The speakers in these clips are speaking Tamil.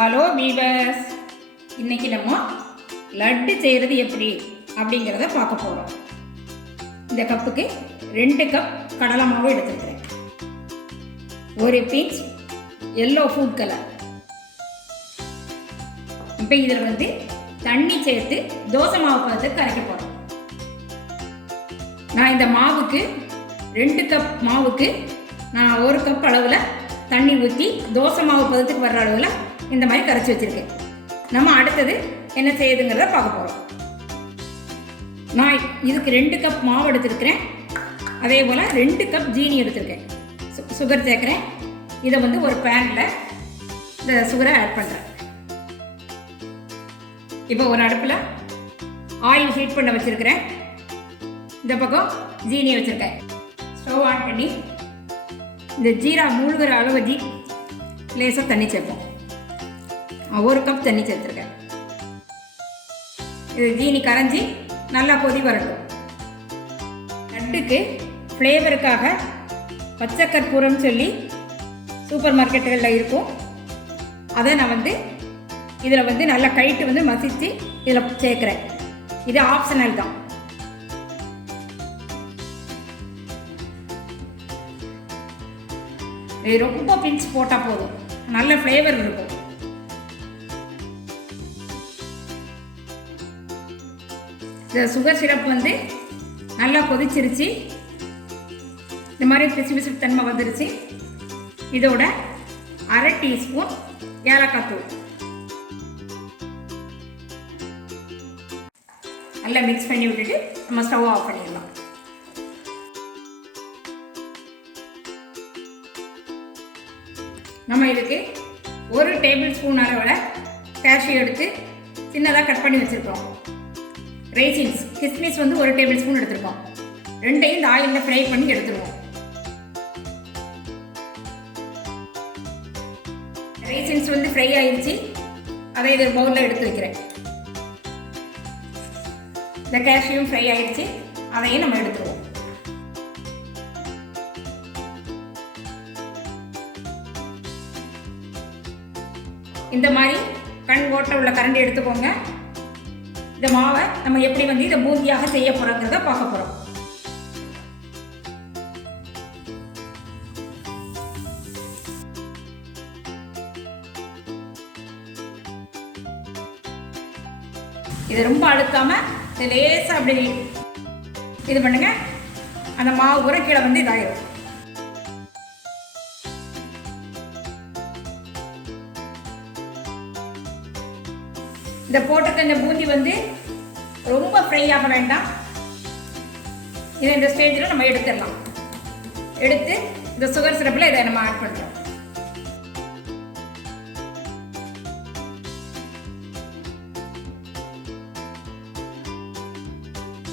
ஹலோ வீவர்ஸ், இன்னைக்கு நம்ம லட்டு செய்கிறது எப்படி அப்படிங்கிறத பார்க்க போகிறோம். இந்த கப்புக்கு 2 கப் கடலை மாவு எடுத்துருக்கிறேன். 1 பிஞ்ச் எல்லோ ஃபுட் கலர். இப்போ இதில் தண்ணி சேர்த்து தோசை மாவு பதத்துக்கு கரைக்க போகிறோம். நான் இந்த மாவுக்கு 2 கப் மாவுக்கு நான் 1 கப் அளவில் தண்ணி ஊற்றி தோசை மாவு பதத்துக்கு வர்ற அளவில் இந்த மாதிரி கரைச்சி வச்சுருக்கேன். நம்ம அடுத்தது என்ன செய்யுதுங்கிறத பார்க்க போகிறோம். நான் இதுக்கு 2 கப் மாவு எடுத்துருக்கிறேன். அதே போல் 2 கப் ஜீனி எடுத்துருக்கேன். சுகர் சேர்க்குறேன். இதை ஒரு பேனில் இந்த சுகரை ஆட் பண்ணுறேன். இப்போ ஒரு அடுப்பில் ஆயில் ஹீட் பண்ண வச்சுருக்கிறேன். இந்த பக்கம் ஜீனி வச்சுருக்கேன். ஸ்டவ் ஆன் பண்ணி இந்த ஜீரா மூழ்கிற அளவு லேசாக தண்ணி சேர்ப்போம். 1 கப் தண்ணி சேர்த்துருக்கேன். இது ஜீனி கரைஞ்சி நல்லா கொதி வரட்டும். லட்டுக்கு ஃப்ளேவருக்காக பச்சை கற்பூரம் சொல்லி சூப்பர் மார்க்கெட்டுகளில் இருக்கும். அதை நான் இதில் நல்லா கைட்டு மசித்து இதில் சேர்க்குறேன். இது ஆப்ஷனல் தான். இது ரொம்ப பிஞ்ச் போட்டால் போதும், நல்ல ஃப்ளேவர் இருக்கும். இந்த சுகர் சிரப் நல்லா கொதிச்சிருச்சு. இந்த மாதிரி பிசு பிசு தன்மை வந்துருச்சு. இதோட 1/2 டீஸ்பூன் ஏலக்காய் தூள் நல்லா மிக்ஸ் பண்ணி விட்டுட்டு நம்ம ஸ்டவ் ஆஃப் பண்ணிடலாம். நம்ம இதுக்கு 1 டேபிள் ஸ்பூன் அளவில் கேஷ்யூ எடுத்து சின்னதாக கட் பண்ணி வச்சுருக்கோம். ரெய்சின்ஸ் கிஸ்மிஸ் 1 டேபிள் ஸ்பூன் எடுத்துருக்கோம். ரெண்டையும் இந்த ஆயிலில் ஃப்ரை பண்ணி எடுத்துருவோம். ரெய்சின்ஸ் ஃப்ரை ஆயிடுச்சு. அதை இது பவுலில் எடுத்து வைக்கிறேன். இந்த கேஷ்யூவும் ஃப்ரை ஆயிடுச்சு. அதையும் நம்ம எடுத்துருவோம். இந்த மாதிரி கண் ஓட்ட உள்ள கரண்டி எடுத்துக்கோங்க. இந்த மாவை நம்ம எப்படி இதை பூந்தியாக செய்ய போறோங்கிறத பார்க்க போறோம். இதை ரொம்ப அழுத்தாம லேசா அப்படி இது பண்ணுங்க. அந்த மாவு கூட கீழே இதாயிரும். இந்த போட்டிருக்க இந்த பூந்தி ரொம்ப ஃப்ரை ஆக வேண்டாம். இதை இந்த ஸ்டேஜில் நம்ம எடுத்துடலாம். எடுத்து இந்த சுகர் சிரப்பில் இதை நம்ம ஆட் பண்ணுறோம்.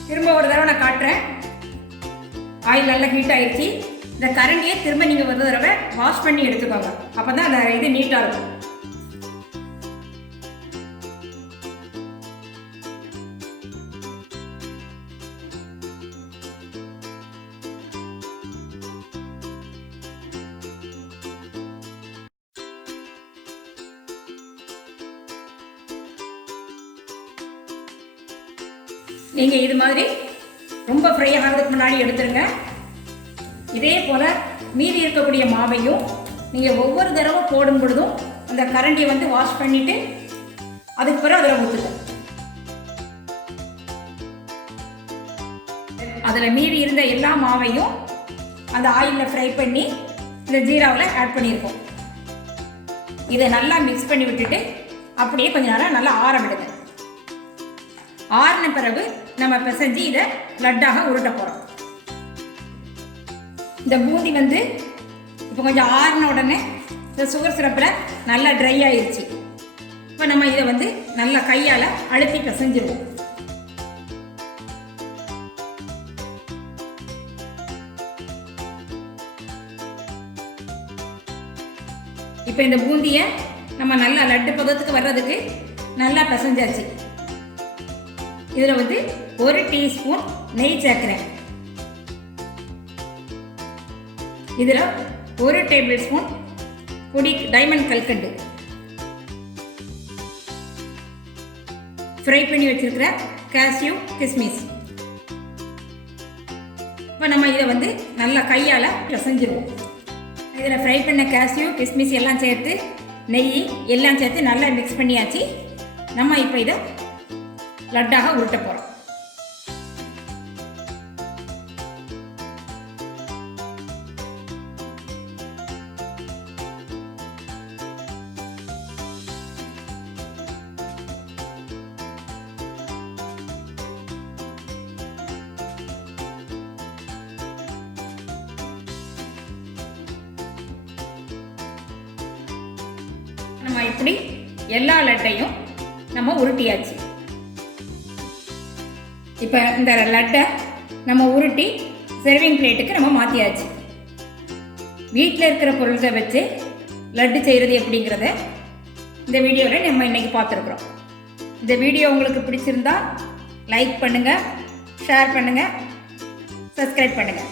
திரும்ப ஒரு தடவை நான் காட்டுறேன். ஆயில் நல்லா ஹீட் ஆயிடுச்சு. இந்த கரண்டியை திரும்ப நீங்கள் ஒரு தடவை வாஷ் பண்ணி எடுத்துக்கோங்க. அப்போ தான் அந்த இது நீட்டாக இருக்கும். நீங்கள் இது மாதிரி ரொம்ப ஃப்ரை ஆகிறதுக்கு முன்னாடி எடுத்துருங்க. இதே போல் மீதி இருக்கக்கூடிய மாவையும் நீங்கள் ஒவ்வொரு தடவை போடும் பொழுதும் அந்த கரண்டியை வாஷ் பண்ணிவிட்டு அதுக்கு பிறகு அதில் ஊற்றுங்க. அதில் மீதி இருந்த எல்லா மாவையும் அந்த ஆயிலில் ஃப்ரை பண்ணி இந்த ஜீராவில் ஆட் பண்ணியிருக்கோம். இதை நல்லா மிக்ஸ் பண்ணி விட்டுட்டு அப்படியே கொஞ்ச நேரம் நல்லா ஆற விடுங்க. ஆறின பிறகு நம்ம பிசைஞ்சு இதை லட்டாக உருட்ட போகிறோம். இந்த பூந்தி இப்போ கொஞ்சம் ஆறின உடனே இந்த சுகர் சிரப்பில் நல்லா ட்ரை ஆயிடுச்சு. இப்போ நம்ம இதை நல்லா கையால் அழுத்தி பிசைஞ்சிருவோம். இப்போ இந்த பூந்தியை நம்ம நல்லா லட்டு பதத்துக்கு வர்றதுக்கு நல்லா பிசைஞ்சாச்சு. இதில் 1 டீஸ்பூன் நெய் சேர்க்குறேன். இதில் 1 டேபிள் ஸ்பூன் பொடி டைமண்ட் கல்கண்டு, ஃப்ரை பண்ணி வச்சுருக்கிற கேஷ்யூ கிஸ்மிஸ். இப்போ நம்ம இதை வந்து நல்லா கையால் பிசைஞ்சிருவோம். இதில் ஃப்ரை பண்ண கேஷ்யூ கிஸ்மிஸ் எல்லாம் சேர்த்து நெய் எல்லாம் சேர்த்து நல்லா மிக்ஸ் பண்ணியாச்சு. நம்ம இப்போ இதை லட்டாக உருட்ட போகிறோம். நம்ம இப்படி எல்லா லட்டையும் நம்ம உருட்டியாச்சு. இப்போ இந்த லட்டை நம்ம உருட்டி சர்விங் பிளேட்டுக்கு நம்ம மாற்றியாச்சு. வீட்டில் இருக்கிற பொருள்களை வச்சு லட்டு செய்கிறது எப்படிங்கிறத இந்த வீடியோவில் நம்ம இன்றைக்கி பார்த்துருக்குறோம். இந்த வீடியோ உங்களுக்கு பிடிச்சிருந்தா லைக் பண்ணுங்கள், ஷேர் பண்ணுங்கள், சப்ஸ்கிரைப் பண்ணுங்கள்.